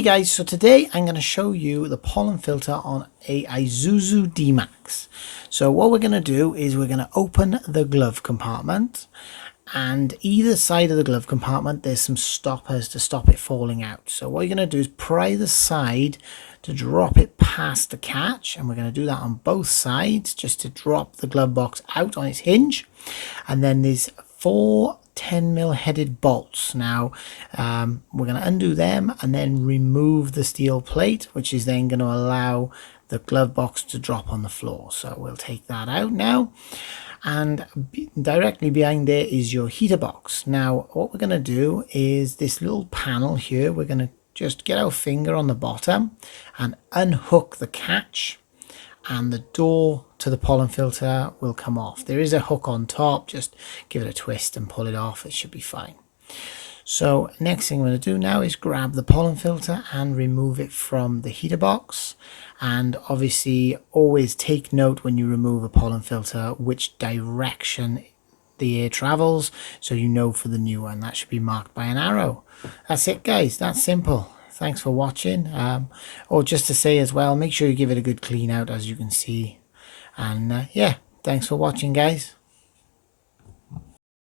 Hey guys, so today I'm going to show you the pollen filter on a ISUZU D-MAX. So what we're going to do is we're going to open the glove compartment, and either side of the glove compartment there's some stoppers to stop it falling out. So what you're going to do is pry the side to drop it past the catch, and we're going to do that on both sides just to drop the glove box out on its hinge. And then there's 4 10mm headed bolts. Now we're going to undo them and then remove the steel plate, which is then going to allow the glove box to drop on the floor. So we'll take that out now, and directly behind there is your heater box. Now what we're going to do is this little panel here, we're going to just get our finger on the bottom and unhook the catch, and the door to the pollen filter will come off. There is a hook on top, just give it a twist and pull it off, it should be fine. So next thing I'm going to do now is grab the pollen filter and remove it from the heater box. And obviously always take note when you remove a pollen filter which direction the air travels, so you know for the new one. That should be marked by an arrow. That's it guys, that's simple. Thanks for watching. Or just to say as well, make sure you give it a good clean out, as you can see. And yeah, thanks for watching guys.